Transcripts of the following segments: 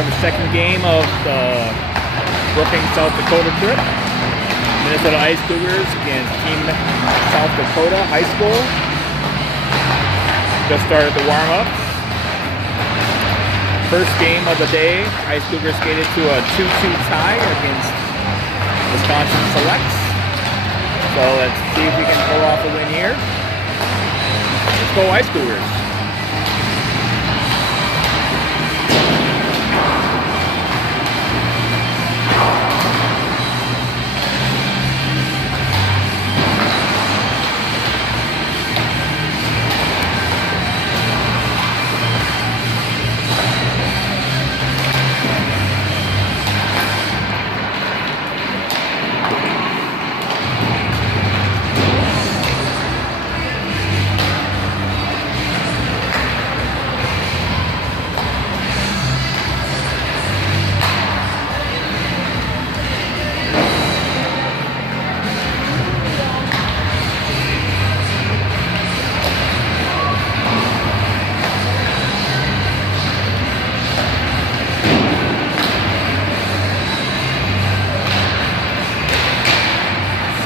have the second game of the Brookings, South Dakota trip. Minnesota Ice Cougars against Team South Dakota High School. Just started the warm-up. First game of the day, Ice Cougars skated to a 2-2 tie against Wisconsin Selects. So let's see if we can pull off a win here. Let's go Ice Cougars.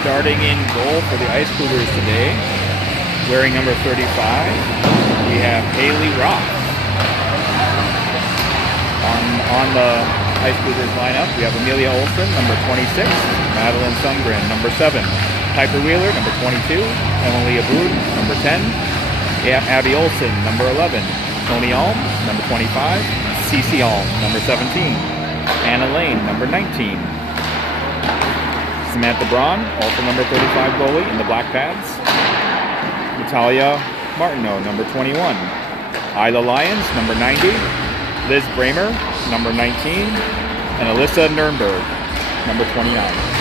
Starting in goal for the Ice Cougars today, wearing number 35, we have Haley Roth. On the Ice Cougars lineup, we have Amelia Olson, number 26, Madeline Sundgren, number 7, Piper Wheeler, number 22, Emily Aboud, number 10, Abby Olson, number 11, Tony Alm, number 25, Cece Alm, number 17, Anna Lane, number 19, Samantha Braun, also number 35 goalie in the black pads. Natalia Martineau, number 21. Isla Lyons, number 90. Liz Bramer, number 19. And Alyssa Nurnberg, number 29.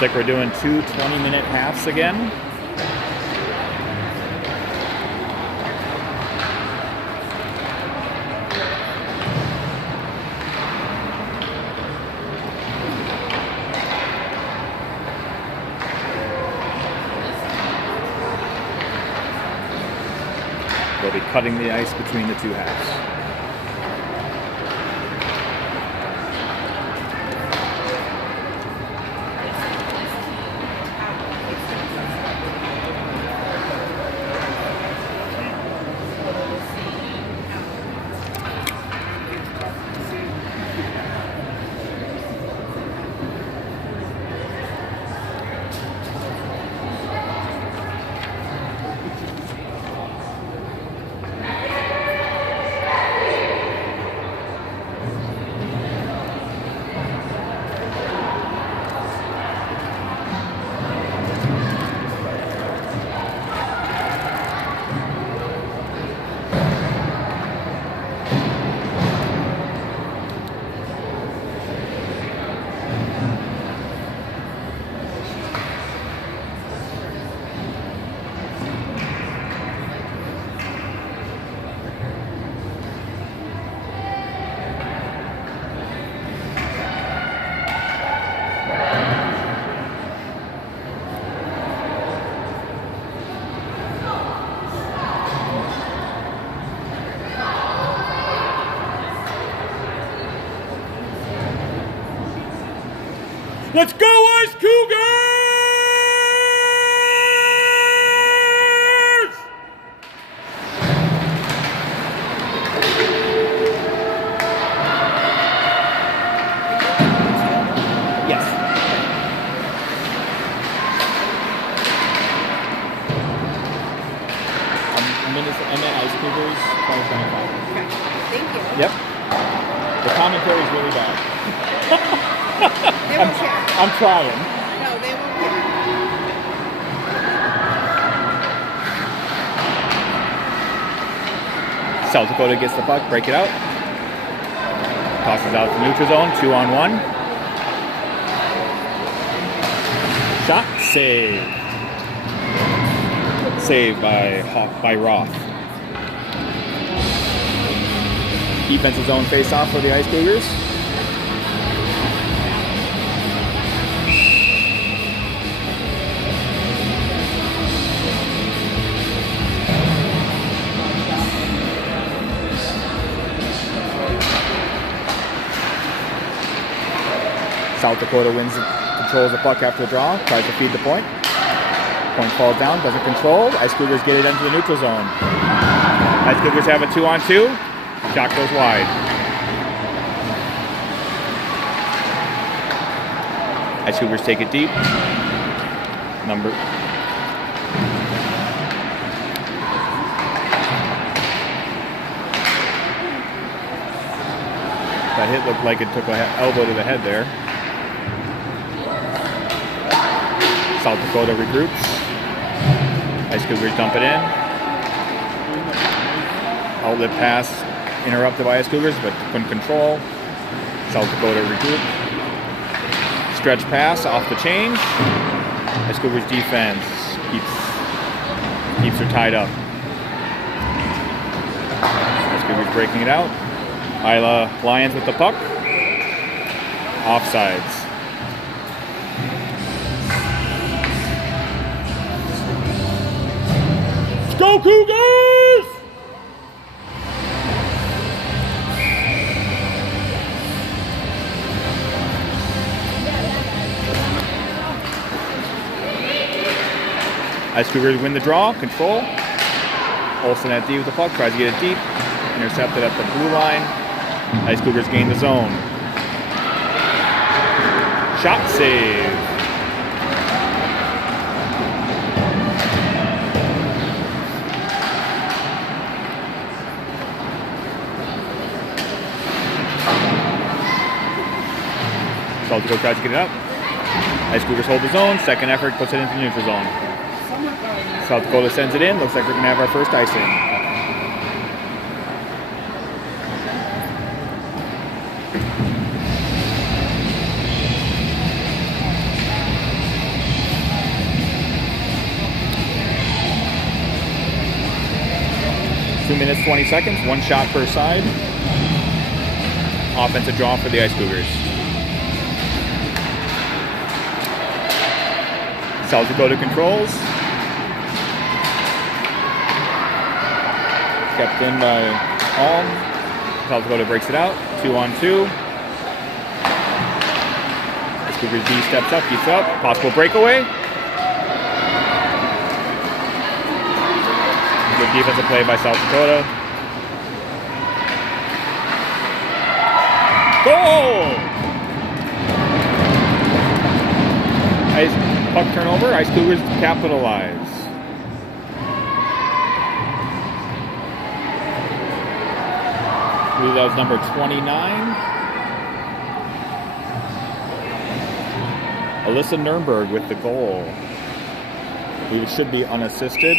Looks like we're doing 2 20-minute halves again. They'll be cutting the ice between the two halves. Let's go, Ice Cougars! Yes. I'm at Ice Cougars 2025. Okay. Thank you. Yep. The commentary is really bad. They won't care. I'm trying. No, they won't care. South Dakota gets the puck, break it out. Tosses out to neutral zone, 2-on-1. Shot, save. Save by Roth. Defensive zone face-off for the Ice Cougars. South Dakota controls the puck after the draw, tries to feed the point. Point falls down, doesn't control. Ice Cougars get it into the neutral zone. Ice Cougars have a 2-on-2. Shot goes wide. Ice Cougars take it deep. That hit looked like it took an elbow to the head there. South Dakota regroups. Ice Cougars dump it in. Outlet pass interrupted by Ice Cougars, but couldn't control. South Dakota regroup. Stretch pass off the change. Ice Cougars defense keeps her tied up. Ice Cougars breaking it out. Isla Lions with the puck. Offsides. Let's go Cougars! Ice Cougars win the draw, control. Olsen at D with the puck, tries to get it deep. Intercepted at the blue line. Ice Cougars gain the zone. Shot save. South Dakota tries to get it up. Ice Cougars hold the zone. Second effort puts it into the neutral zone. South Dakota sends it in. Looks like we're going to have our first icing. Two minutes, 20 seconds, one shot per side. Offensive draw for the Ice Cougars. South Dakota controls. Kept in by Alm. South Dakota breaks it out, 2-on-2. Ice Cougars D steps up, keeps up. Possible breakaway. Good defensive play by South Dakota. Goal! Puck turnover. Ice Cougars capitalize. I believe that was number 29. Alyssa Nurnberg with the goal. I believe it should be unassisted.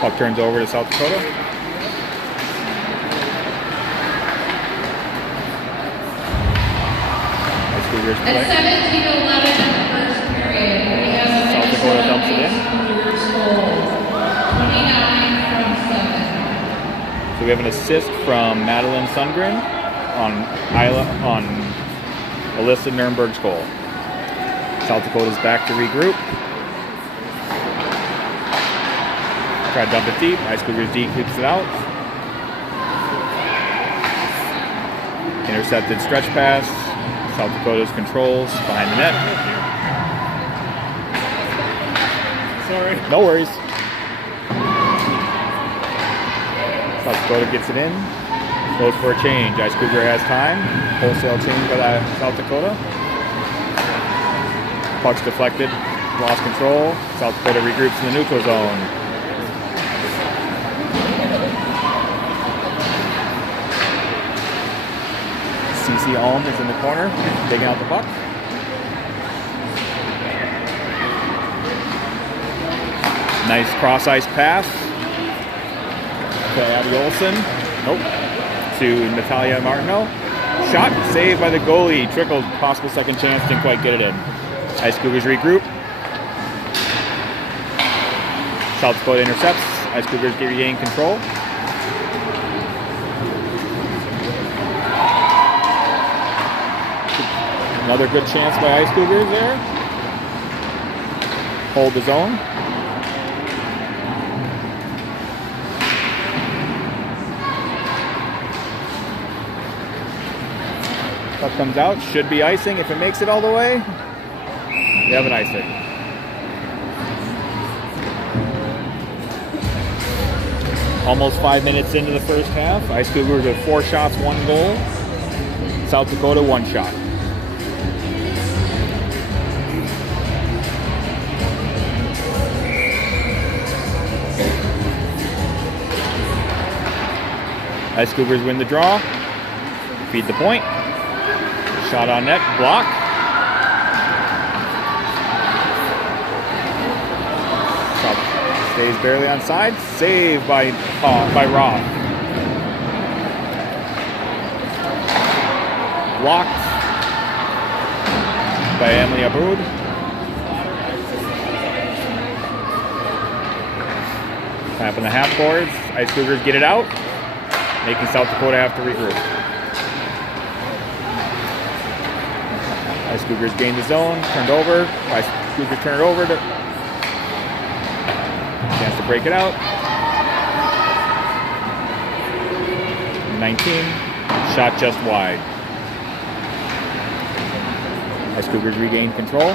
Puck turns over to South Dakota. Ice Cougars play. At 17:11 in the first period, we have South Dakota dumps it in. 29 from 7. So we have an assist from Madeline Sundgren on Alyssa Nurnberg's goal. South Dakota's back to regroup. Try to dump it deep. Ice Cougars D keeps it out. Intercepted stretch pass. South Dakota's controls behind the net. Sorry. No worries. South Dakota gets it in. Goes for a change. Ice Cougar has time. Wholesale change by South Dakota. Puck's deflected. Lost control. South Dakota regroups in the neutral zone. CC Alm is in the corner, digging out the puck. Nice cross-ice pass to Abby Olson. Nope. To Natalia Martineau. Shot saved by the goalie. Trickled. Possible second chance. Didn't quite get it in. Ice Cougars regroup. South Dakota intercepts. Ice Cougars regain control. Another good chance by Ice Cougars there. Hold the zone. Puck comes out. Should be icing if it makes it all the way. We have an icing. Almost 5 minutes into the first half. Ice Cougars with 4 shots, 1 goal. South Dakota 1 shot. Ice Cougars win the draw. Feed the point. Shot on net. Block. Shot stays barely on side. Save by Roth. Blocked by Emily Aboud. Tap in the half boards. Ice Cougars get it out, making South Dakota have to regroup. Ice Cougars gain the zone, turned over. Ice Cougars turn it over. Chance to break it out. 19, shot just wide. Ice Cougars regain control.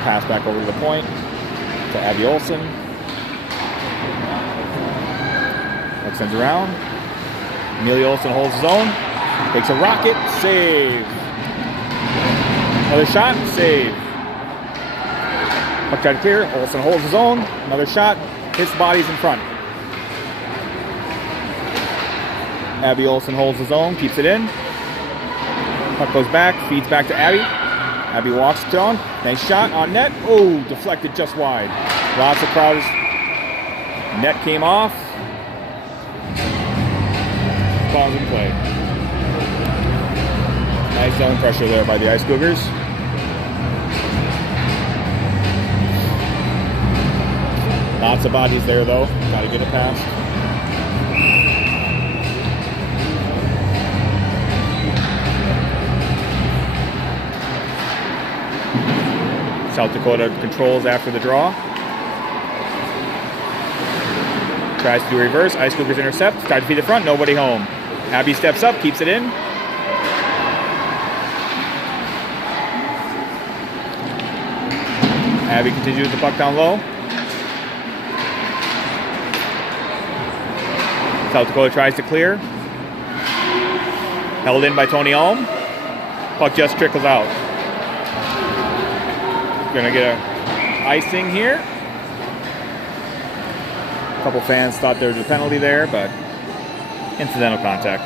Pass back over to the point to Abby Olson. Sends around. Amelia Olson holds his own. Takes a rocket. Save. Another shot. Save. Puck tried to clear. Olson holds his own. Another shot. Hits bodies in front. Abby Olson holds his own. Keeps it in. Puck goes back. Feeds back to Abby. Abby walks it on. Nice shot on net. Oh, deflected just wide. Lots of crowds. Net came off. Pause and play. Nice zone pressure there by the Ice Cougars. Lots of bodies there though. Got to get it past. South Dakota controls after the draw. Tries to do a reverse. Ice Cougars intercept. Tries to feed the front. Nobody home. Abby steps up. Keeps it in. Abby continues the puck down low. South Dakota tries to clear. Held in by Tony Alm. Puck just trickles out. Gonna get a icing here. A couple fans thought there was a penalty there, but incidental contact.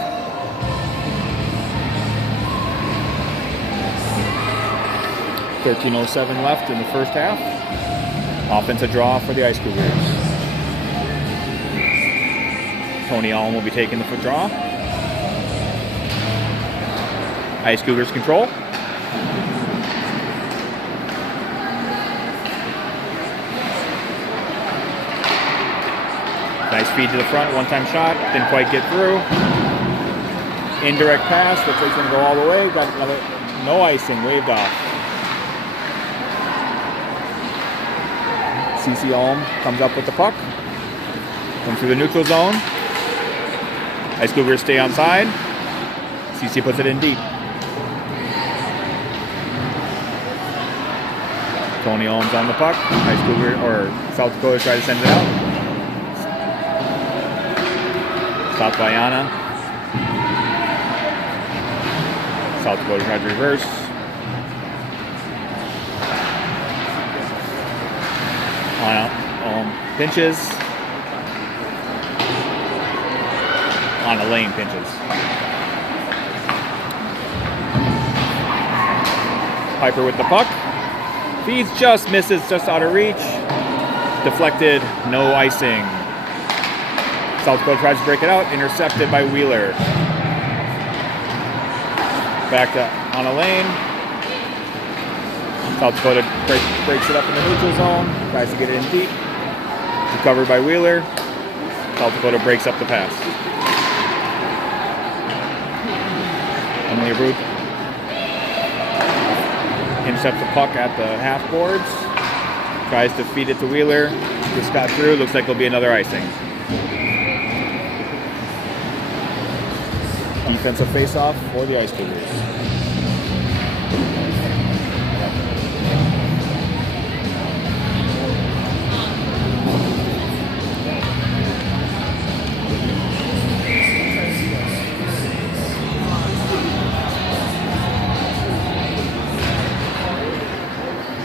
.13:07 left in the first half. Offensive draw for the Ice Cougars. Tony Allen will be taking the foot draw. Ice Cougars control. Nice feed to the front, one-time shot, didn't quite get through. Indirect pass, looks like it's going to go all the way. Got another, no icing, waved off. CC Alm comes up with the puck. Comes through the neutral zone. Ice Cougars stay on side. CC puts it in deep. Tony Ohms on the puck. Ice Cougar or South Dakota try to send it out. Stopped by Yana. South Dakota tried to reverse. Pinches. On a lane pinches. Piper with the puck. Feeds just misses, just out of reach. Deflected, no icing. South Dakota tries to break it out, intercepted by Wheeler. Back to on a lane. South Dakota breaks it up in the neutral zone, tries to get it in deep. Recovered by Wheeler. South Dakota breaks up the pass. Emily Abreu intercepts the puck at the half boards. Tries to feed it to Wheeler. Just got through. Looks like there'll be another icing. Defensive face-off for the Ice Cougars.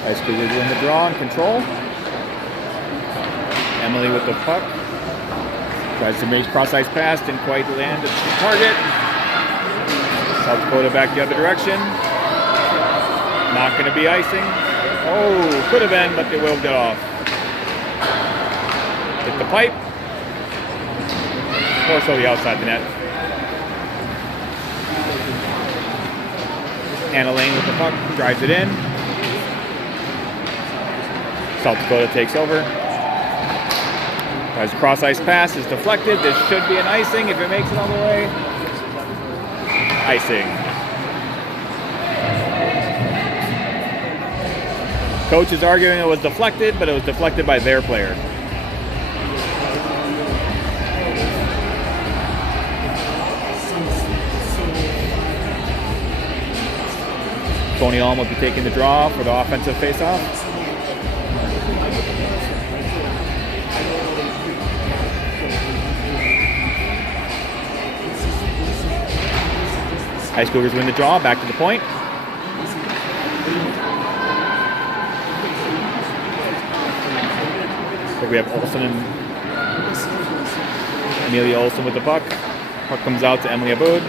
Ice Cougars win the draw and control. Emily with the puck. Tries to make cross-ice pass, didn't quite land at the target. South Dakota back the other direction. Not going to be icing. Oh, could have been, but they will get off. Hit the pipe. Or so the outside the net. Anna Lane with the puck, drives it in. South Dakota takes over. Tries a cross-ice pass, is deflected. This should be an icing if it makes it all the way. Icing. Coach is arguing it was deflected, but it was deflected by their player. Tony Ohms will be taking the draw for the offensive face-off. Ice Cougars win the draw, back to the point. So we have Olsen and Amelia Olsen with the puck. Puck comes out to Emily Aboud.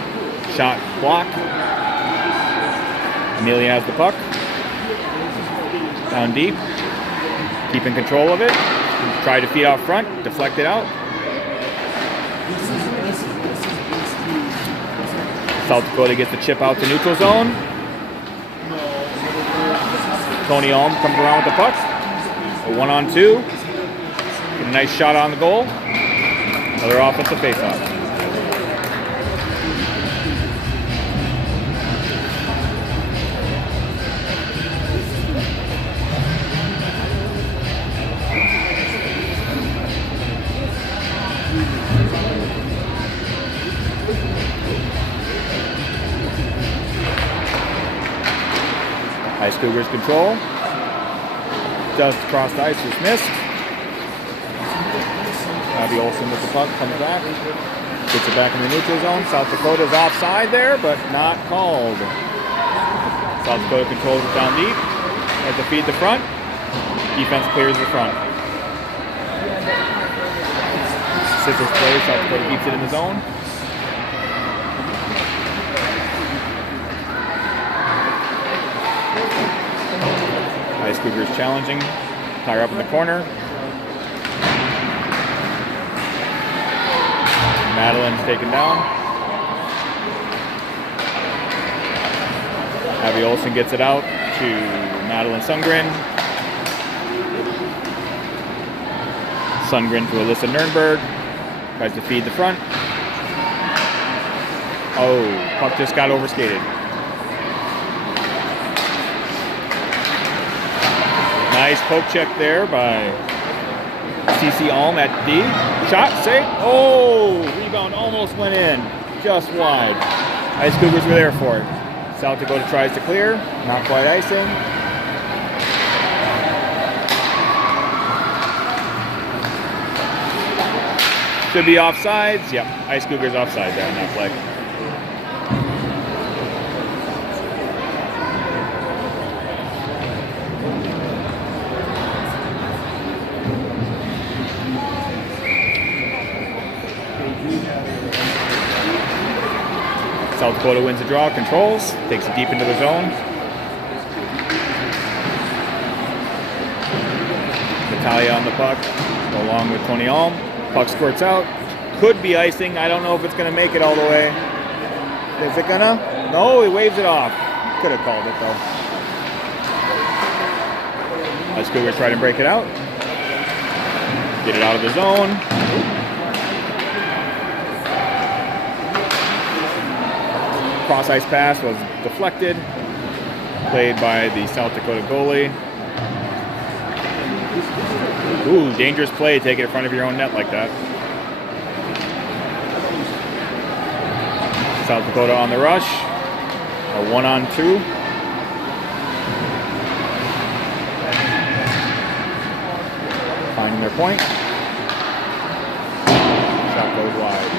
Shot blocked. Amelia has the puck. Down deep. Keeping control of it. Try to feed out front. Deflected out. South Dakota gets the chip out to neutral zone. Tony Ohms comes around with the puck. A 1-on-2. Get a nice shot on the goal. Another offensive faceoff. Ice Cougars control. Just across the ice, was missed. Abby Olsen with the puck, comes back. Gets it back in the neutral zone. South Dakota's offside there, but not called. South Dakota controls it down deep. Has to feed the front. Defense clears the front. Scissors play, South Dakota keeps it in the zone. Ice Cougars challenging. Tire up in the corner. Madeline's taken down. Abby Olsen gets it out to Madeline Sundgren. Sundgren to Alyssa Nurnberg. Tries to feed the front. Oh, puck just got overskated. Nice poke check there by CC Alm at D. Shot, save. Oh, rebound almost went in. Just wide. Ice Cougars were there for it. South Dakota tries to clear. Not quite icing. Should be offsides. Yep, Ice Cougars offside there on that play. South Dakota wins the draw, controls, takes it deep into the zone. Natalia on the puck, along with Tony Alm. Puck squirts out. Could be icing. I don't know if it's going to make it all the way. Is it gonna? No, he waves it off. Could have called it though. Ice Cougars try to break it out. Get it out of the zone. Cross ice pass was deflected, played by the South Dakota goalie. Ooh, dangerous play, take it in front of your own net like that. South Dakota on the rush, a 1-on-2. Finding their point. Shot goes wide.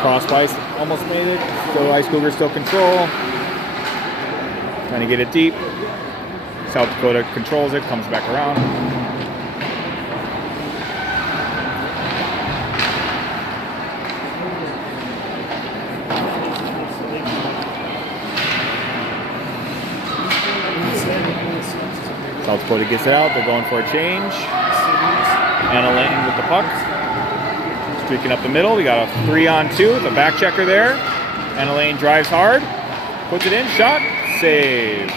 Cross ice almost made it. Still Ice Cougars still control. Trying to get it deep. South Dakota controls it, comes back around. South Dakota gets it out. They're going for a change. Anna Lane with the puck. Streaking up the middle. We got a 3-on-2. The back checker there. Anna Lane drives hard. Puts it in. Shot. Save.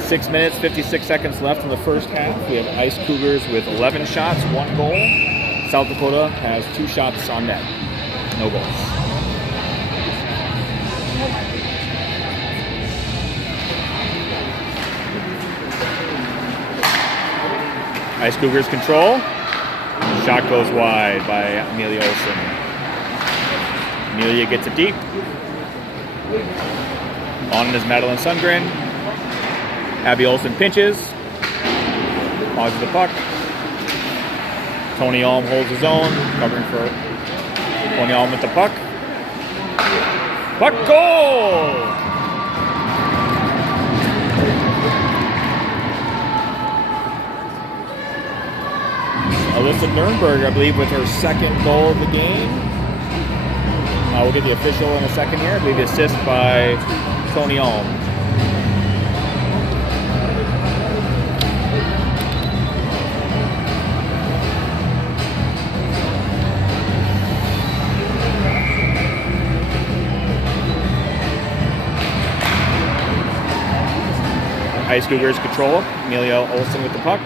Six minutes, 56 seconds left in the first half. We have Ice Cougars with 11 shots, 1 goal. South Dakota has 2 shots on net. No goals. Ice Cougars control. Shot goes wide by Amelia Olsen. Amelia gets it deep. On is Madeline Sundgren. Abby Olsen pinches. Pauses the puck. Tony Alm holds his own. Covering for Tony Alm with the puck. Puck goal! Alyssa Nurnberg, I believe, with her second goal of the game. We'll get the official in a second here. I believe the assist by Tony Alm. Ice Cougars control. Amelia Olsen with the puck.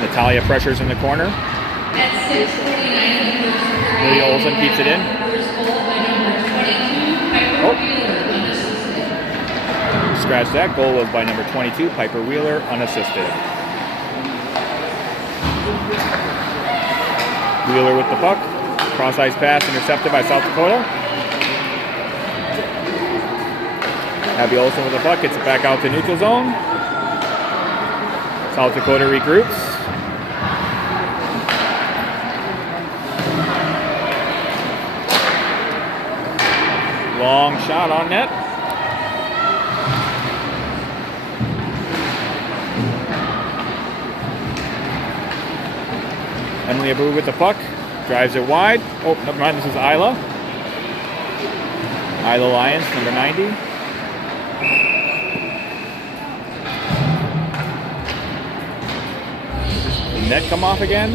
Natalia pressures in the corner. At 6:49, Amelia Olsen keeps it in. First goal by number 22, Piper Wheeler, unassisted. Scratch that. Goal was by number 22, Piper Wheeler, unassisted. Wheeler with the puck. Cross ice pass intercepted by South Dakota. Abby Olsen with the puck. Gets it back out to neutral zone. South Dakota regroups. Long shot on net. Emily Abu with the puck. Drives it wide. Oh, never mind. This is Isla. Isla Lyons, number 90. Did net come off again?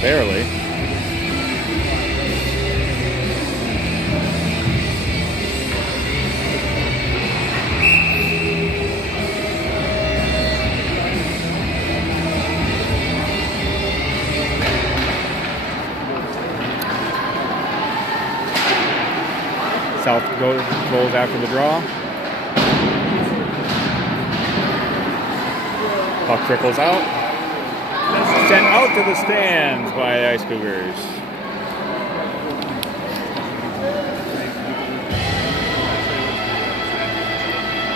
Barely. South Dakota controls after the draw. Puck trickles out. Sent out to the stands by the Ice Cougars.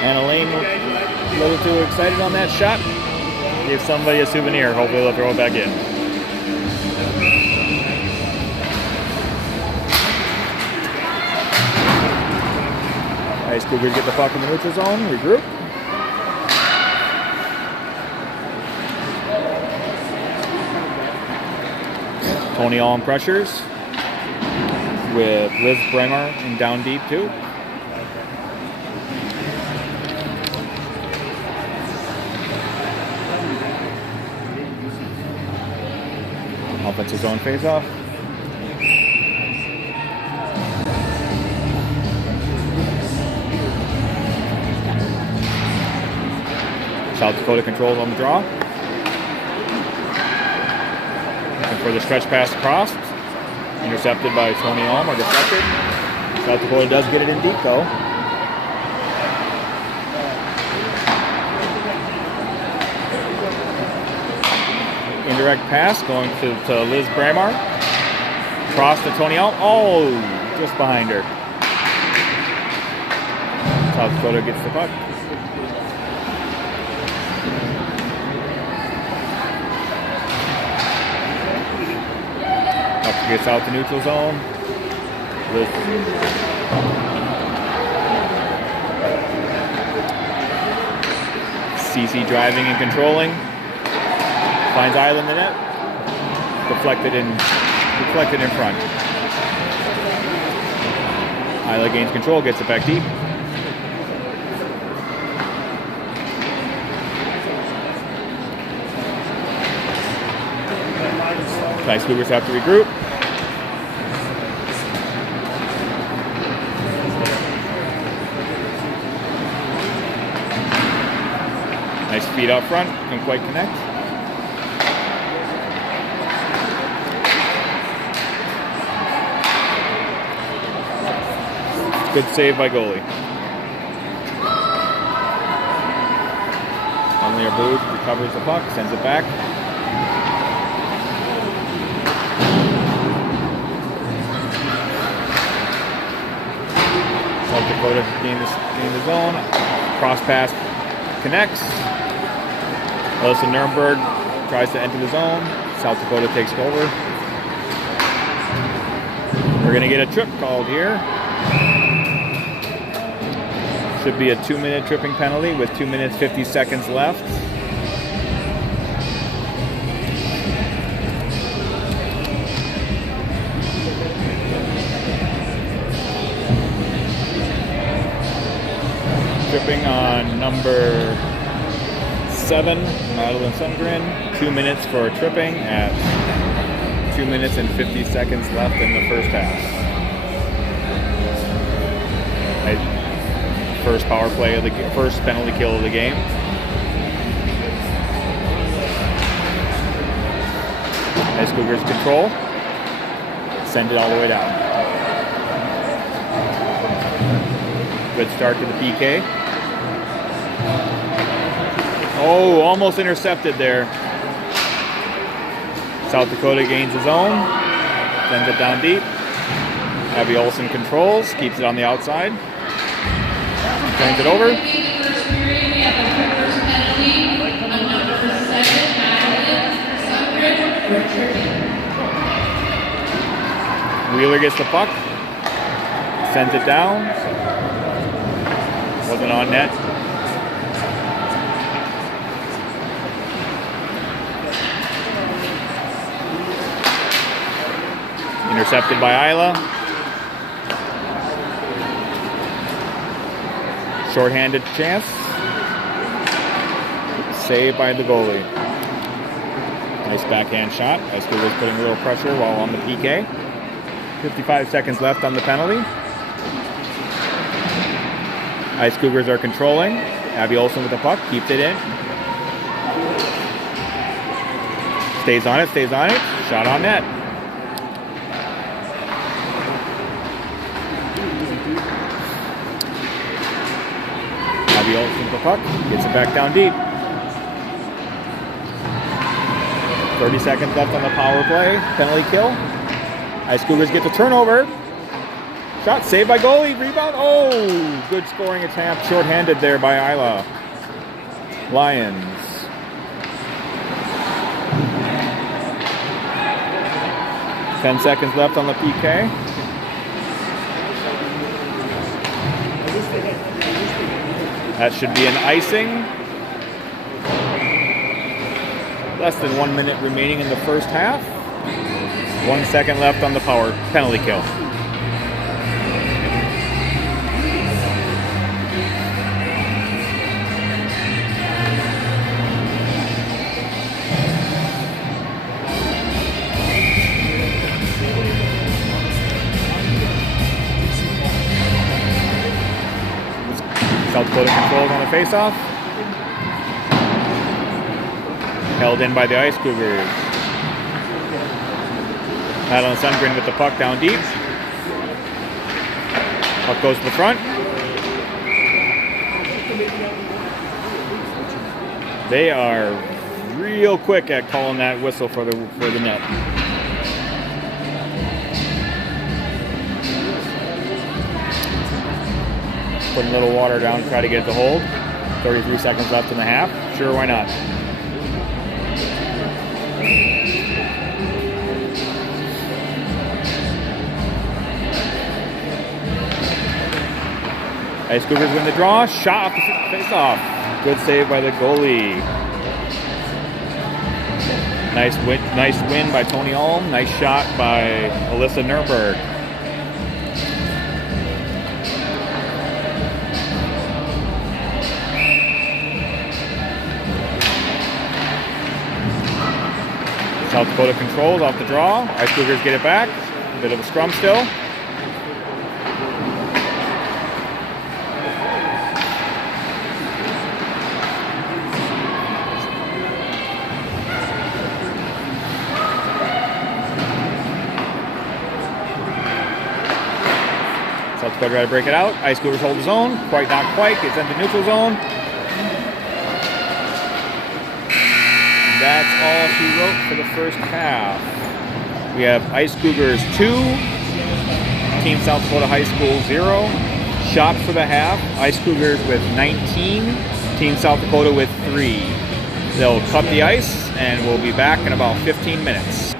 And Elaine, a little too excited on that shot. Give somebody a souvenir. Hopefully they'll throw it back in. Ice Cougars get the puck in the neutral zone. Regroup. Tony Alm pressures with Liz Bremer in down deep too. Offensive zone face-off. South Dakota controls on the draw. For the stretch pass across, intercepted by Tony Alm or deflected. South Dakota does get it in deep though. Indirect pass going to Liz Bramar. Cross to Tony Alm. Oh, just behind her. South Dakota gets the puck. Gets out the neutral zone. CC driving and controlling. Finds Isla in the net. Deflected in front. Isla gains control, gets it back deep. Ice Cougars have to regroup. Nice feed up front, couldn't quite connect. Good save by goalie. Emily Aboud recovers the puck, sends it back. South Dakota gain the zone. Cross pass connects. Alyssa Nurnberg tries to enter the zone. South Dakota takes it over. We're going to get a trip called here. Should be a 2-minute tripping penalty with 2 minutes 50 seconds left. Tripping on number 7, Madeline Sundgren. 2 minutes for tripping at 2 minutes and 50 seconds left in the first half. First power play of the first penalty kill of the game. As Cougars control, send it all the way down. Good start to the PK. Oh, almost intercepted there. South Dakota gains his own, sends it down deep. Abby Olsen controls, keeps it on the outside. Turns it over. Wheeler gets the puck, sends it down. Wasn't on net. Intercepted by Isla. Short-handed chance. Saved by the goalie. Nice backhand shot. Ice Cougars putting a little pressure while on the PK. 55 seconds left on the penalty. Ice Cougars are controlling. Abby Olsen with the puck. Keeps it in. Stays on it. Stays on it. Shot on net. Olsen with the puck, gets it back down deep. 30 seconds left on the power play. Penalty kill. Ice Cougars get the turnover. Shot saved by goalie. Rebound. Oh, good scoring attempt. Short-handed there by Isla. Lions. Ten seconds left on the PK. That should be an icing. Less than 1 minute remaining in the first half. 1 second left on the power penalty kill. South Dakota controls on the faceoff. Held in by the Ice Cougars. Madeline Sundgren with the puck down deep. Puck goes to the front. They are real quick at calling that whistle for the net. Put a little water down, try to get it to hold. 33 seconds left in the half. Sure, why not? Ice Cougars win the draw. Shot off the face-off. Good save by the goalie. Nice win by Tony Alm. Nice shot by Alyssa Nuremberg. South Dakota controls off the draw. Ice Cougars get it back. A bit of a scrum still. South Dakota try to break it out. Ice Cougars hold the zone. Quite not quite. Gets into neutral zone. That's all she wrote for the first half. We have Ice Cougars 2, Team South Dakota High School 0. Shot for the half, Ice Cougars with 19, Team South Dakota with 3. They'll cut the ice and we'll be back in about 15 minutes.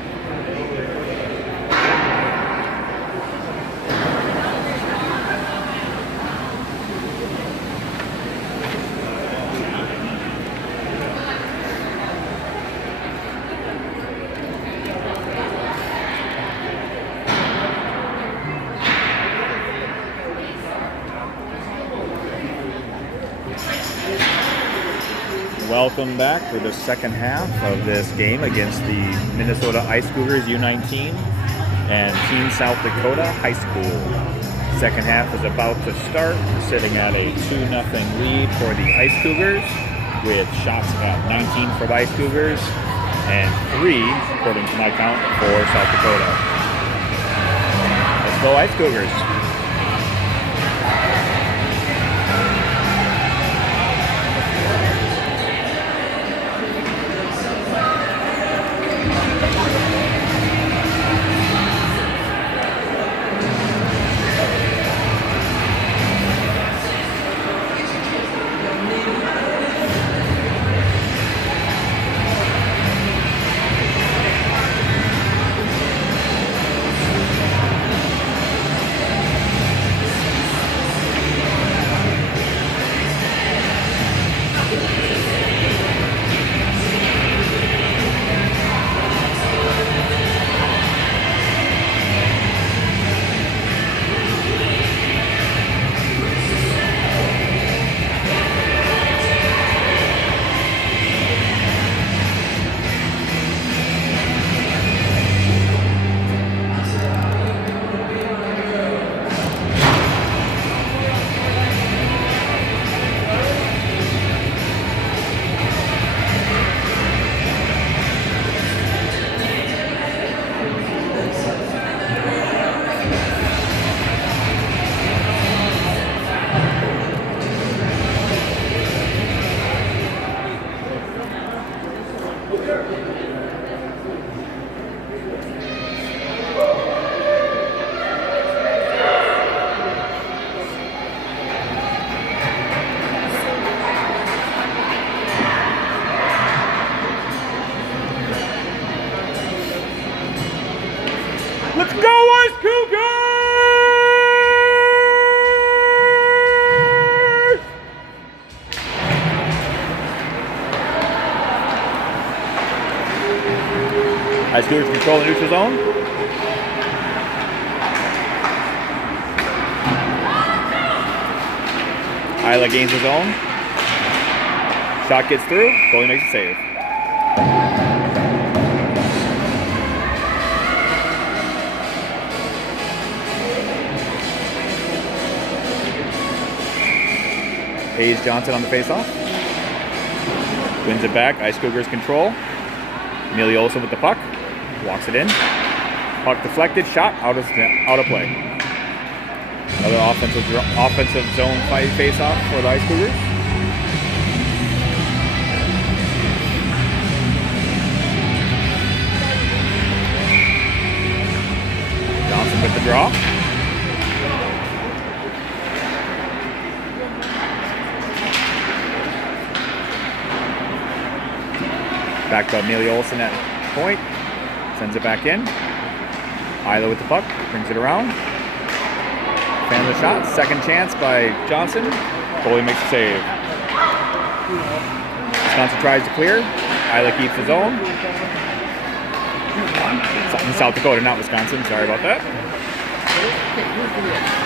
Welcome back for the second half of this game against the Minnesota Ice Cougars U19 and Team South Dakota High School. Second half is about to start. We're sitting at a 2-0 lead for the Ice Cougars with shots at 19 for the Ice Cougars and 3, according to my count, for South Dakota. Let's go Ice Cougars. Ice Cougars control the neutral zone. Isla gains his own. Shot gets through. Goalie makes a save. Hayes Johnson on the faceoff. Wins it back. Ice Cougars control. Amelia Olsen with the puck. Walks it in. Puck deflected. Shot out of play. Another offensive zone face-off for the Ice Cougars. Johnson with the draw. Back to Amelia Olsen at point. Sends it back in. Isla with the puck. Brings it around. Fan the shot. Second chance by Johnson. Goalie makes a save. Wisconsin tries to clear. Isla keeps his own. In South Dakota, not Wisconsin. Sorry about that.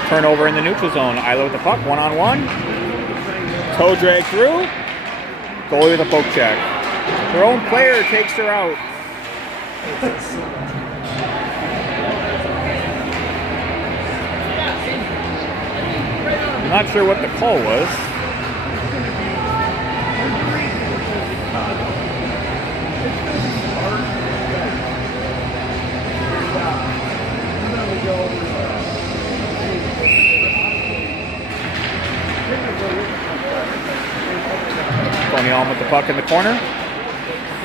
Turnover in the neutral zone. Isla with the puck. One-on-one. Toe drag through. Goalie with a poke check. Her own player takes her out. I'm not sure what the call was. Tony on with the puck in the corner.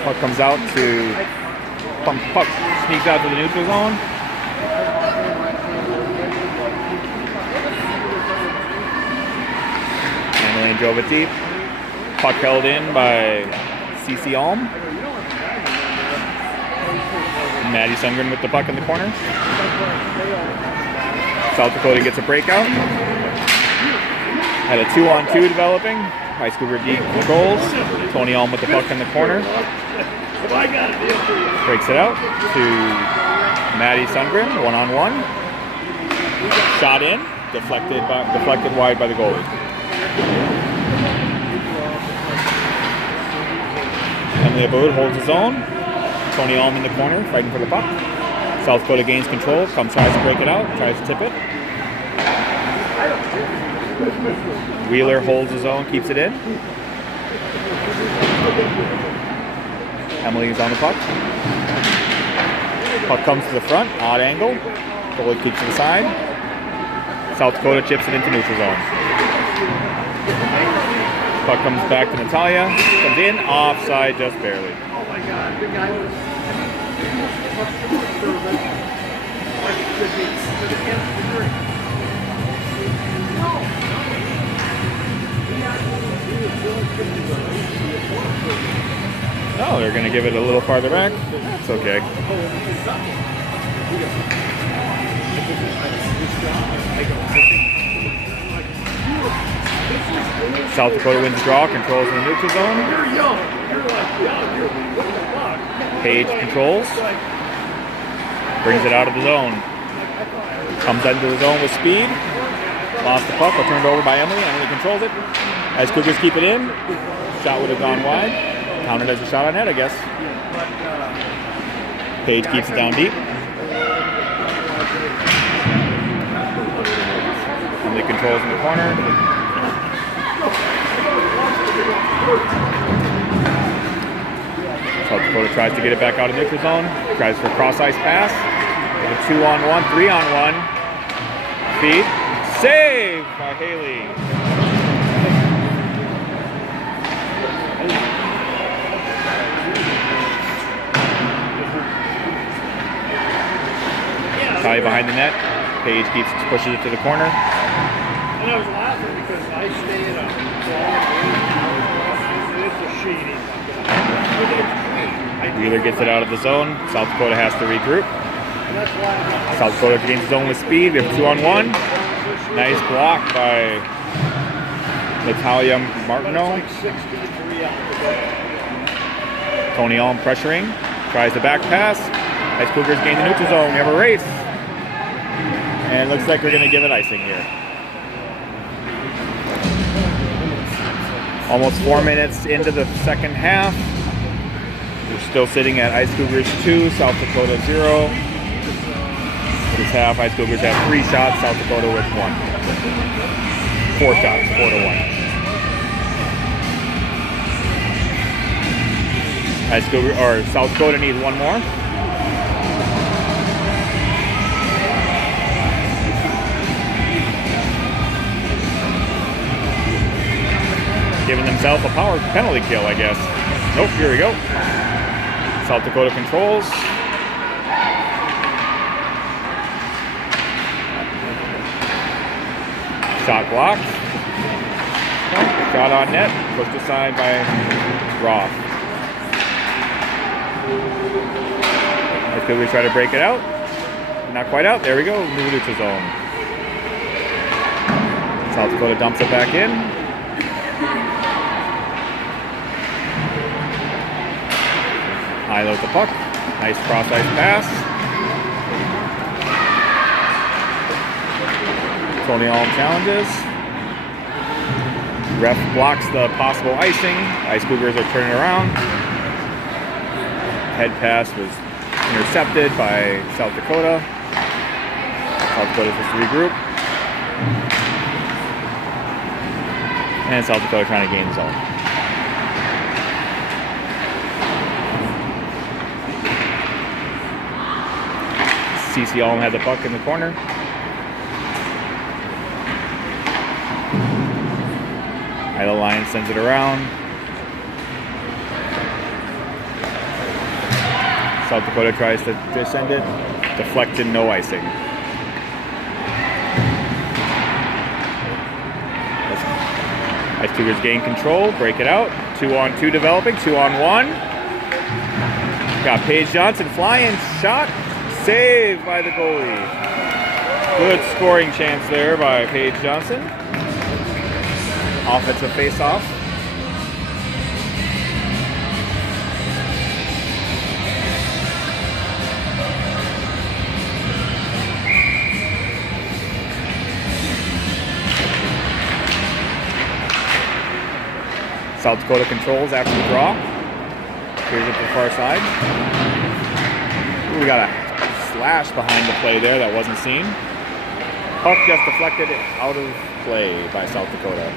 Puck comes out to puck sneaks out to the neutral zone. Emily drove it deep. Puck held in by CC Alm. Maddie Sundgren with the puck in the corner. South Dakota gets a breakout. Had a 2-on-2 developing. Ice Cougar D goals. Tony Alm with the puck in the corner. Breaks it out to Maddie Sundgren, one-on-one. Shot in, deflected wide by the goalie. Emily Aboud holds his own. Tony Alm in the corner, fighting for the puck. South Dakota gains control, tries to break it out, tries to tip it. Wheeler holds his own, keeps it in. Emily is on the puck. Puck comes to the front, odd angle. Goalie keeps it aside. South Dakota chips it into neutral zone. Puck comes back to Natalia. Comes in, offside just barely. Oh my God, big guy. Oh, they're going to give it a little farther back. That's okay. South Dakota wins the draw, controls in the neutral zone. Page controls. Brings it out of the zone. Comes into the zone with speed. Lost the puck, but turned over by Emily. Emily controls it. As Cougars keep it in. Shot would have gone wide. Counted as a shot on net, I guess. Page keeps it down deep. Emily controls in the corner. South Dakota tries to get it back out of neutral zone. Tries for a cross-ice pass. A 2-on-1, 3-on-1. Feed. Save by Haley. Talia behind the net. Page pushes it to the corner. And I was laughing because I stayed up. It's a shady. Wheeler gets it out of the zone. South Dakota has to regroup. South Dakota gains zone with speed. We have 2-on-1. Nice block by Natalia Martineau. Tony Alm pressuring. Tries the back pass. Ice Cougars gain the neutral zone. We have a race. And it looks like we're going to give it icing here. Almost 4 minutes into the second half. We're still sitting at Ice Cougars 2, South Dakota 0. This half, Ice Cougars have 3 shots, South Dakota with 1. 4 shots, 4-1. South Dakota needs 1 more. Giving themselves a power penalty kill, I guess. Nope, here we go. South Dakota controls. Shot blocked. Shot on net, pushed aside by Roth. Ice Cougars try to break it out. Not quite out. There we go. New neutral zone. South Dakota dumps it back in. High-load the puck. Nice cross-ice pass. Tony Alm challenges. Ref blocks the possible icing. Ice Cougars are turning around. Head pass was intercepted by South Dakota. South Dakota just regroup. And South Dakota trying to gain the zone. CC Alm had the puck in the corner. Idle line sends it around. South Dakota tries to send it. Deflected, no icing. Ice Cougars gain control, break it out. 2-on-2 developing, 2-on-1. Got Paige Johnson flying, shot. Saved by the goalie. Good scoring chance there by Paige Johnson. Offensive face-off. South Dakota controls after the draw. Here's it to the far side. Ooh, we got a slash behind the play there that wasn't seen. Puck just deflected out of play by South Dakota.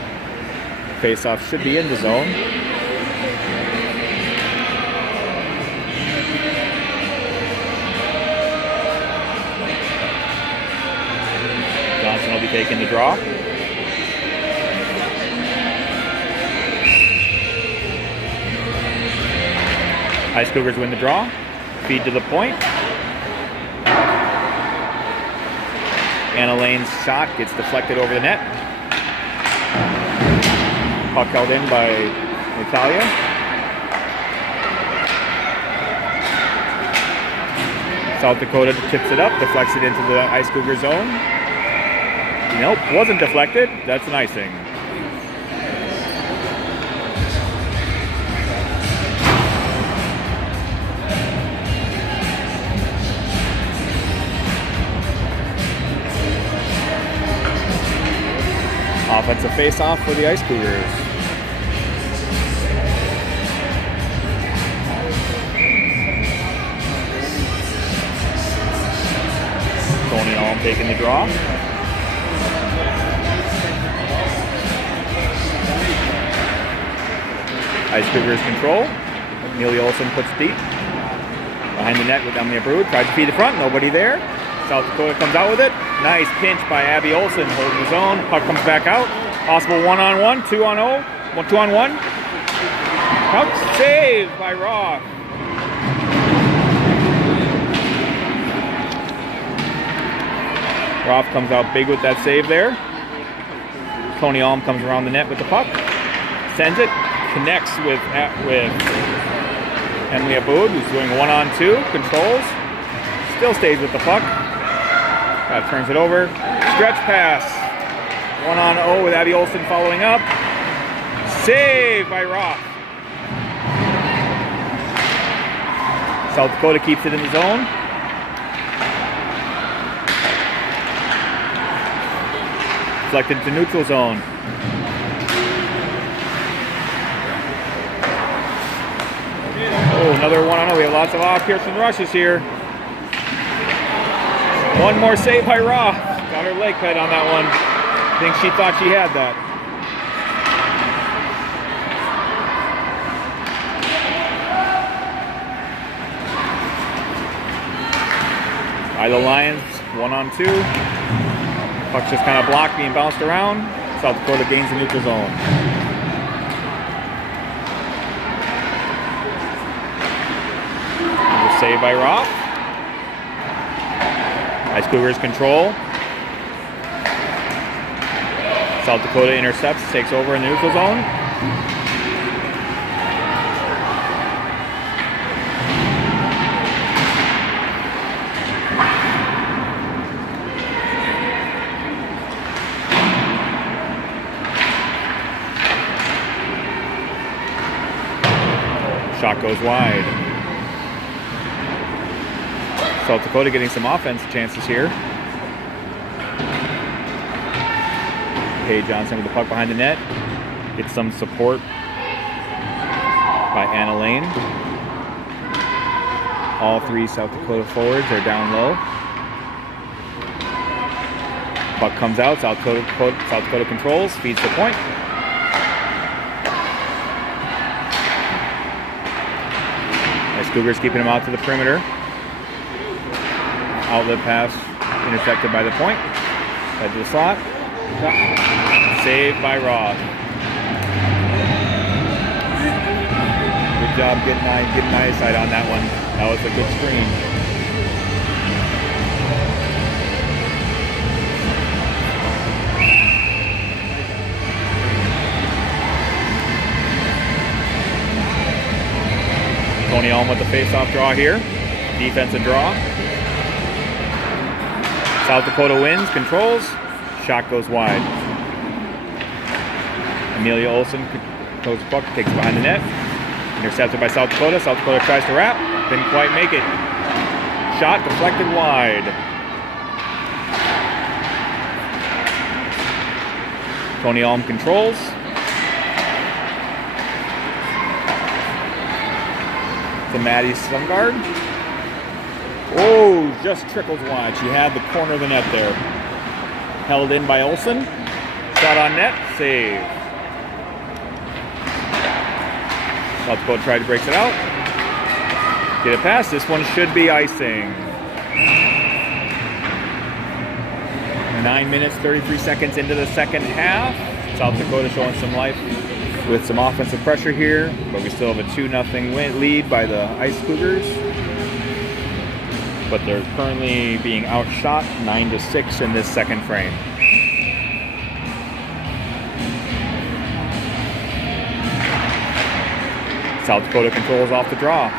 Face-off should be in the zone. Johnson will be taking the draw. Ice Cougars win the draw. Feed to the point. Anna Lane's shot gets deflected over the net. Puck held in by Natalia. South Dakota tips it up, deflects it into the Ice Cougar zone. Nope, wasn't deflected. That's an icing. Offensive face-off for the Ice Cougars. Tony Alm taking the draw. Ice Cougars control. Amelia Olsen puts deep. Behind the net with Emily Brood. Tries to feed the front, nobody there. South Dakota comes out with it. Nice pinch by Abby Olsen, holding the zone. Puck comes back out. Possible 1-on-1, 2-on-0, 2-on-1. Puck saved by Roth. Roth comes out big with that save there. Tony Alm comes around the net with the puck. Sends it, connects with Emily Aboud, who's doing 1-on-2, controls. Still stays with the puck. Turns it over. Stretch pass. 1-on-0 with Abby Olsen following up. Save by Roth. South Dakota keeps it in the zone. Deflected to neutral zone. Oh, another 1-on-0. We have lots of off-Pearson rushes here. One more save by Roth. Got her leg cut on that one. I think she thought she had that. By the Lions, 1-on-2. Puck's just kind of blocked, being bounced around. South Dakota gains the neutral zone. Save by Roth. Ice Cougars control. South Dakota intercepts, takes over in the neutral zone. Shot goes wide. South Dakota getting some offense chances here. Paige Johnson with the puck behind the net. Gets some support by Anna Lane. All three South Dakota forwards are down low. Puck comes out. South Dakota controls, feeds the point. Cougars keeping them out to the perimeter. Outlet pass intercepted by the point. Head to the slot. Saved by Roth. Good job getting eyesight on that one. That was a good screen. Tony Alm with the face-off draw here. Defensive draw. South Dakota wins, controls. Shot goes wide. Amelia Olson throws the puck, takes it behind the net. Intercepted by South Dakota. South Dakota tries to wrap. Didn't quite make it. Shot deflected wide. Tony Alm controls. To Maddie Sungard. Oh, just trickles wide. She had the corner of the net there. Held in by Olsen. Shot on net. Save. South Dakota tried to break it out. Get it past. This one should be icing. 9 minutes, 33 seconds into the second half. South Dakota showing some life with some offensive pressure here, but we still have a 2-0 lead by the Ice Cougars. But they're currently being outshot 9-6 in this second frame. South Dakota controls off the draw.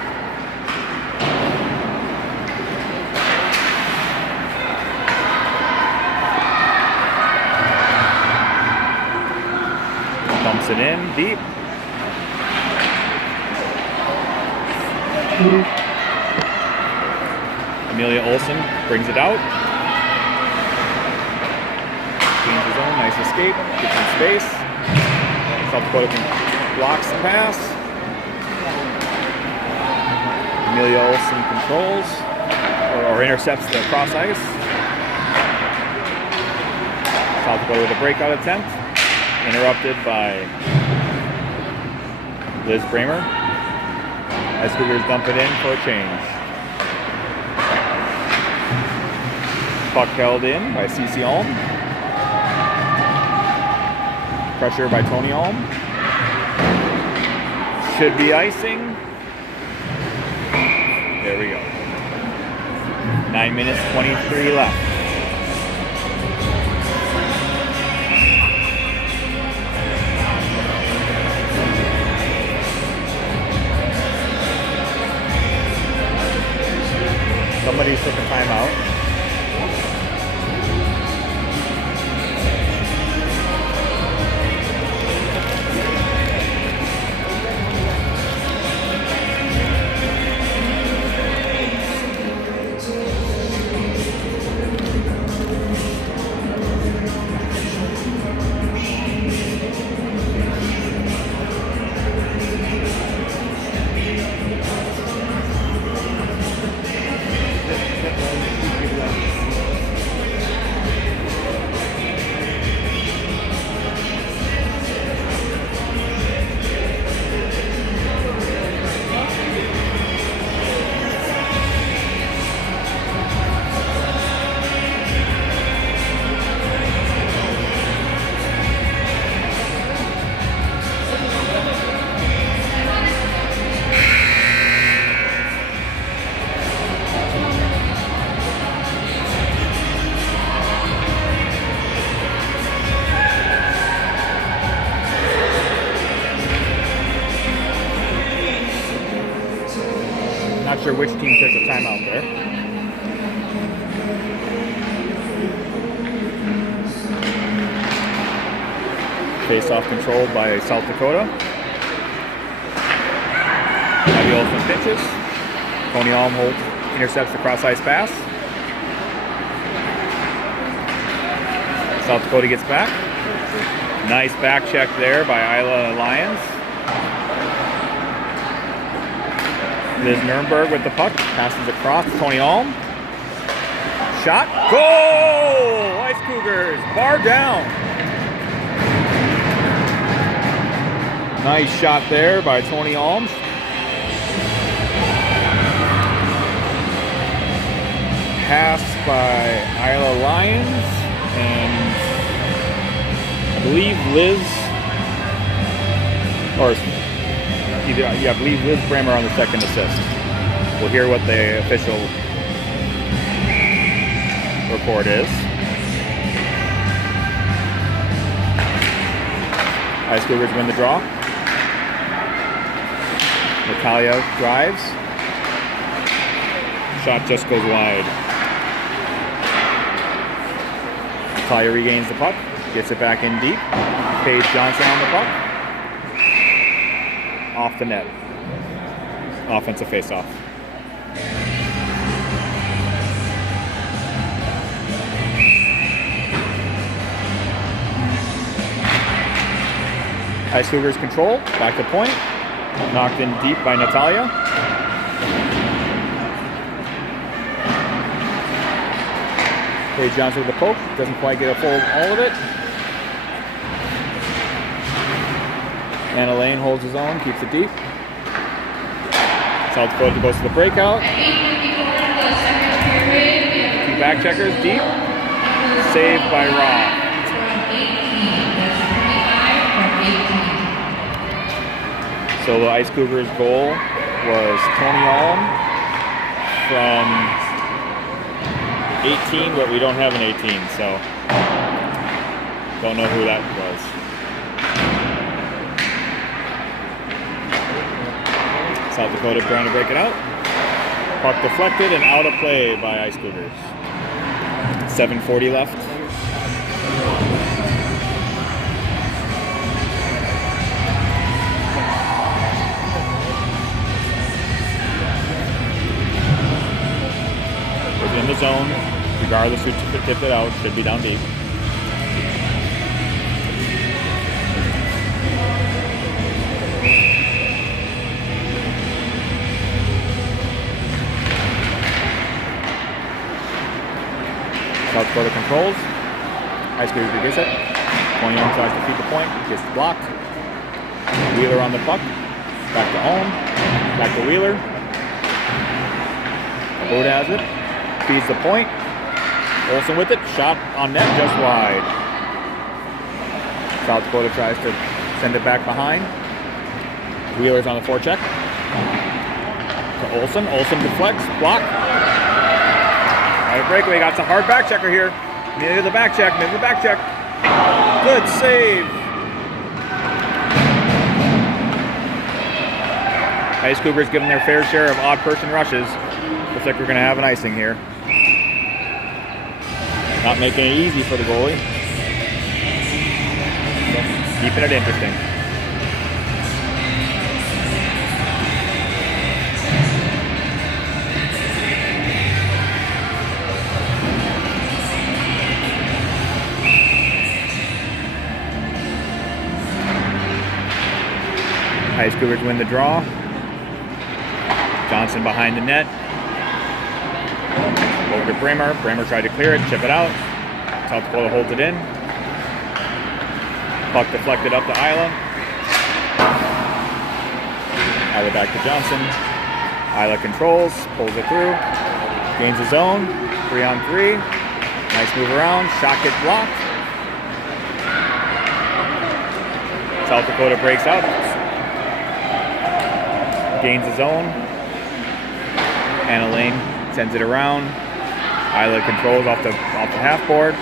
Dumps it in deep. Amelia Olsen brings it out. Gains his own, nice escape, gets in space. South Dakota blocks the pass. Amelia Olsen controls or intercepts the cross ice. South Dakota with a breakout attempt. Interrupted by Liz Bramer. As Cougars dump it in for a change. Puck held in by Cece Alm. Pressure by Tony Alm. Should be icing. There we go. 9 minutes, 23 left. Somebody's took a timeout. Not sure which team took the timeout there. Face-off controlled by South Dakota. Abby Olsen pitches. Tony Almholt intercepts the cross-ice pass. South Dakota gets back. Nice back check there by Isla Lyons. Liz Nurnberg with the puck. Passes across to Tony Alm. Shot. Goal! Ice Cougars. Bar down. Nice shot there by Tony Alm. Pass by Isla Lyons. And I believe Liz, I believe Liz Bremer on the second assist. We'll hear what the official report is. Ice Cougars win the draw. Natalia drives. Shot just goes wide. Natalia regains the puck, gets it back in deep. Paige Johnson on the puck. Off the net. Offensive face-off. Ice Cougars control, back to point. Knocked in deep by Natalia. Paige Johnson with the poke, doesn't quite get a full all of it. Anna Lane holds his own, keeps it deep. South Dakota goes to the breakout. Two back checkers deep. Saved by Roth. So the Ice Cougars goal was Tony Alm from 18, but we don't have an 18, so don't know who that was. South Dakota trying to break it out. Puck deflected and out of play by Ice Cougars. 7:40 left. Was in the zone, regardless who tipped it out, should be down deep. South Dakota controls. Ice Cougars gets it. Tony Alm tries to feed the point. Gets blocked. Wheeler on the puck. Back to Alm. Back to Wheeler. Boat has it. Feeds the point. Olsen with it. Shot on net just wide. South Dakota tries to send it back behind. Wheeler's on the forecheck. To Olsen. Olsen deflects. Block. Breakaway got some hard back checker here. Near the back check, near the back check. Good save. Ice Cougars giving their fair share of odd person rushes. Looks like we're going to have an icing here. Not making it easy for the goalie. Keeping it interesting. Ice Cougars win the draw. Johnson behind the net. Over to Bremer. Bremer tried to clear it, chip it out. South Dakota holds it in. Puck deflected up to Isla. Isla back to Johnson. Isla controls, pulls it through. Gains his own. 3-on-3. Nice move around. Shot gets blocked. South Dakota breaks out. Gains his own. Anna Lane sends it around. Isla controls off the half board.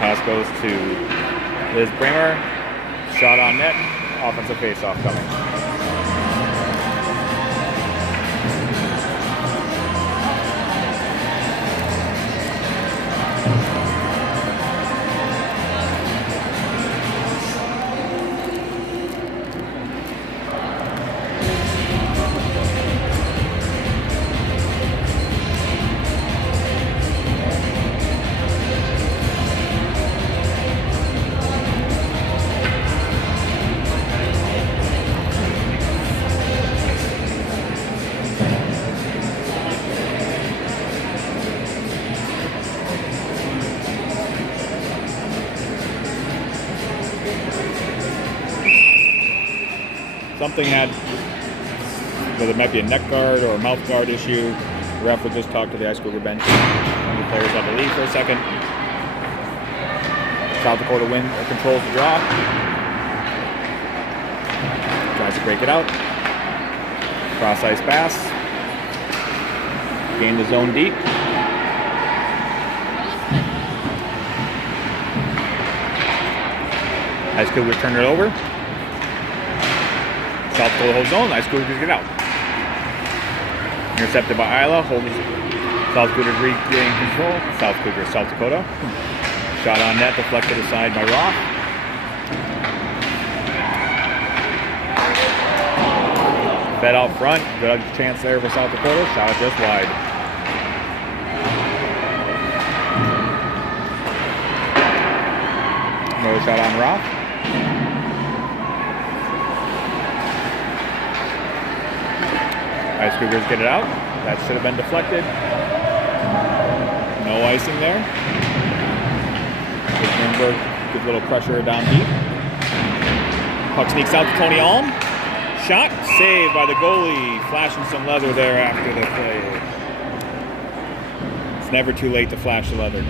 Pass goes to Liz Bremer. Shot on net. Offensive faceoff coming. something had, whether it might be a neck guard or a mouth guard issue. The ref would just talk to the Ice Cougar bench. The players had to leave for a second. South Dakota controls the draw. Tries to break it out. Cross ice pass. Gain the zone deep. Ice Cougars turn it over. South Dakota holds zone. Ice Cougars get out. Intercepted by Isla. Holds South Cougars regain control. South Dakota. Shot on net, deflected aside by Roth. Fed out front. Good chance there for South Dakota. Shot just wide. Another shot on Roth. Ice Cougars get it out. That should have been deflected. No icing there. Nürnberg gives a little pressure down deep. Puck sneaks out to Tony Alm. Shot saved by the goalie. Flashing some leather there after the play. It's never too late to flash the leather.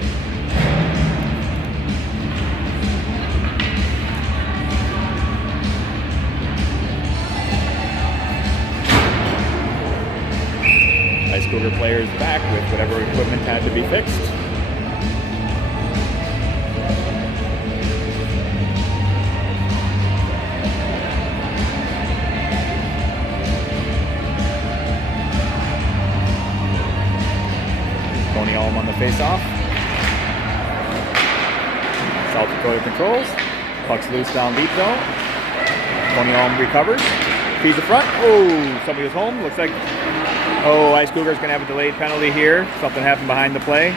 Ice Cougar players back with whatever equipment had to be fixed. Tony Alm on the face-off. South Dakota controls. Puck's loose down deep though. Tony Alm recovers. Feeds the front. Oh, somebody was home. Looks like, oh, Ice Cougars going to have a delayed penalty here. Something happened behind the play.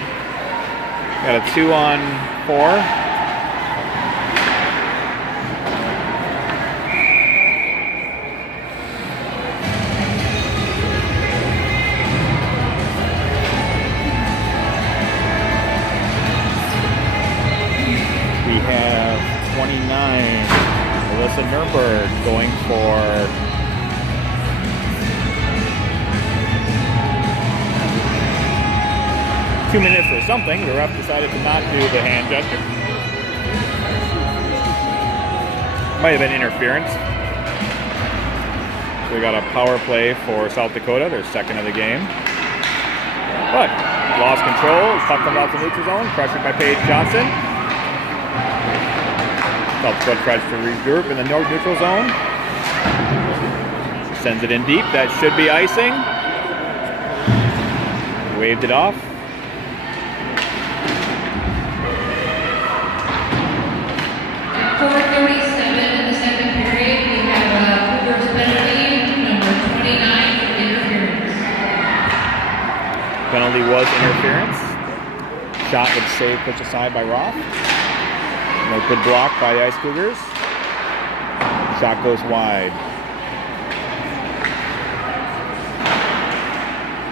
Got a 2-on-4. We have 29. Alyssa Nürnberg going for 2 minutes or something. The ref decided to not do the hand gesture. Might have been interference. So we got a power play for South Dakota, their second of the game. But lost control. Puck comes out to neutral zone, pressured by Paige Johnson. South Dakota tries to regroup in the neutral zone. Sends it in deep. That should be icing. Waved it off. 4:37 in the second period, we have a Cougars penalty, number 29 for interference. Penalty was interference. Shot would save, pushed aside by Roth. No good block by the Ice Cougars. Shot goes wide.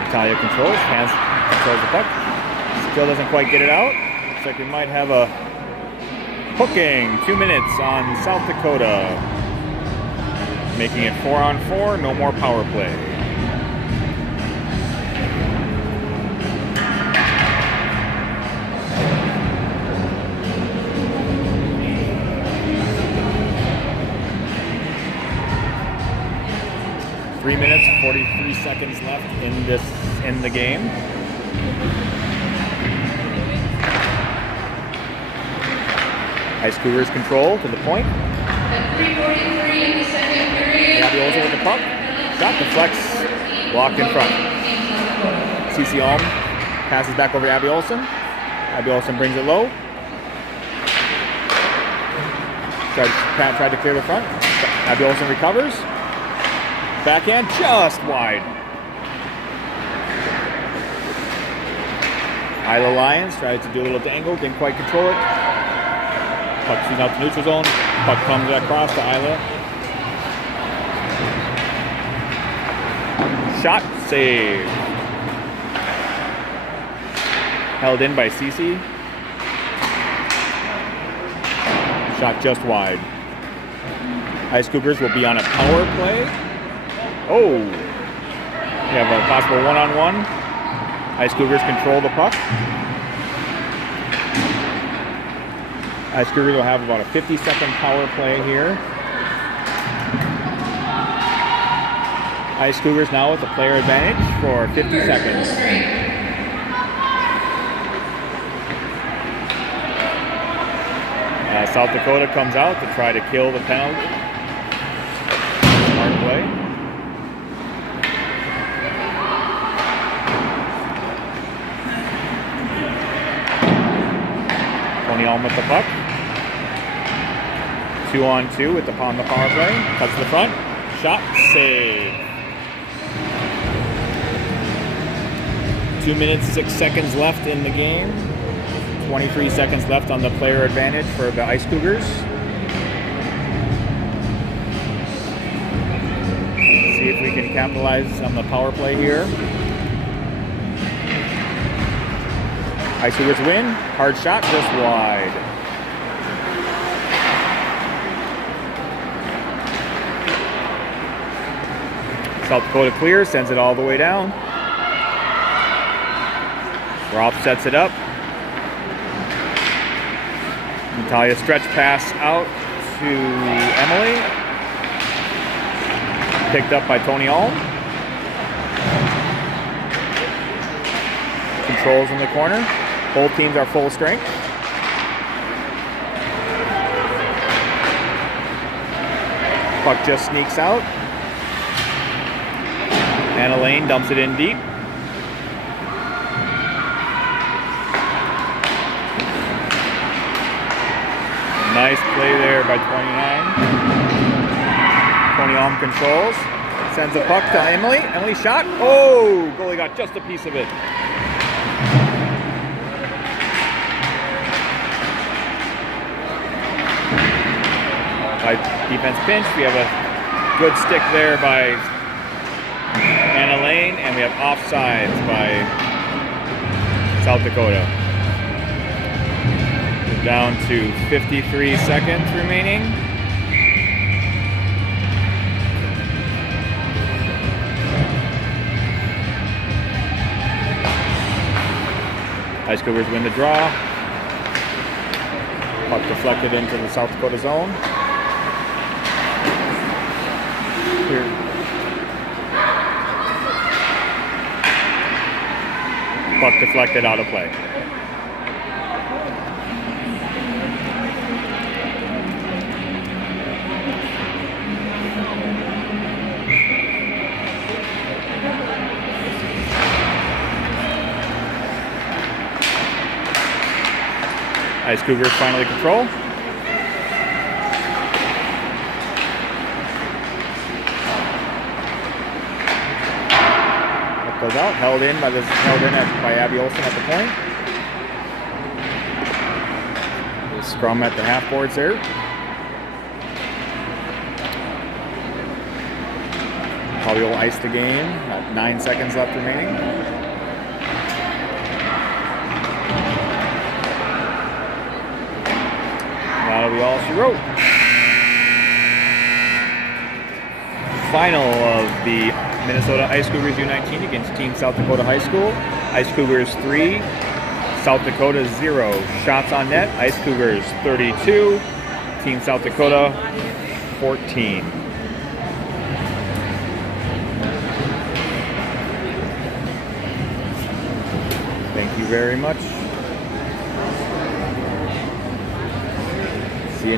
Natalia controls the puck. Still doesn't quite get it out. Looks like we might have a hooking. 2 minutes on South Dakota. Making it 4-on-4, no more power play. Three minutes, 43 seconds left in the game. Ice Cougars control to the point. At 3:43 in the second period. Abby Olsen with the puck. Shot deflects. Blocked in front. CC Alm passes back over to Abby Olsen. Abby Olsen brings it low. Tried to clear the front. Abby Olsen recovers. Backhand just wide. Isla Lyons tried to do a little dangle, didn't quite control it. Puck seen out the neutral zone. Puck comes across to Isla. Shot save. Held in by Cece. Shot just wide. Ice Cougars will be on a power play. Oh, we have a possible one-on-one. Ice Cougars control the puck. Ice Cougars will have about a 50-second power play here. Ice Cougars now with a player advantage for 50 seconds. South Dakota comes out to try to kill the penalty. Smart play. Tony Alm with the puck. 2-on-2 with the power play. Cuts to the front. Shot. Save. 2 minutes, 6 seconds left in the game. 23 seconds left on the player advantage for the Ice Cougars. See if we can capitalize on the power play here. Ice Cougars win. Hard shot, just wide. South Dakota clears, sends it all the way down. Rolf sets it up. Natalia stretch pass out to Emily. Picked up by Tony Alm. Controls in the corner. Both teams are full strength. Puck just sneaks out. Anna Lane dumps it in deep. Nice play there by 29. Tony Alm controls. Sends the puck to Emily. Emily shot. Oh, goalie got just a piece of it. By defense pinch, we have a good stick there by Anna Lane, and we have offsides by South Dakota. We're down to 53 seconds remaining. Ice Cougars win the draw. Puck deflected into the South Dakota zone. Here. Puck deflected out of play. Ice Cougars finally control. Puck goes out, held in by Abby Olsen at the point. The scrum at the half boards there. Probably will ice the game. 9 seconds left remaining. That'll be all she wrote. Final of the Minnesota Ice Cougars U19 against Team South Dakota High School. Ice Cougars 3, South Dakota 0. Shots on net, Ice Cougars 32, Team South Dakota 14. Thank you very much.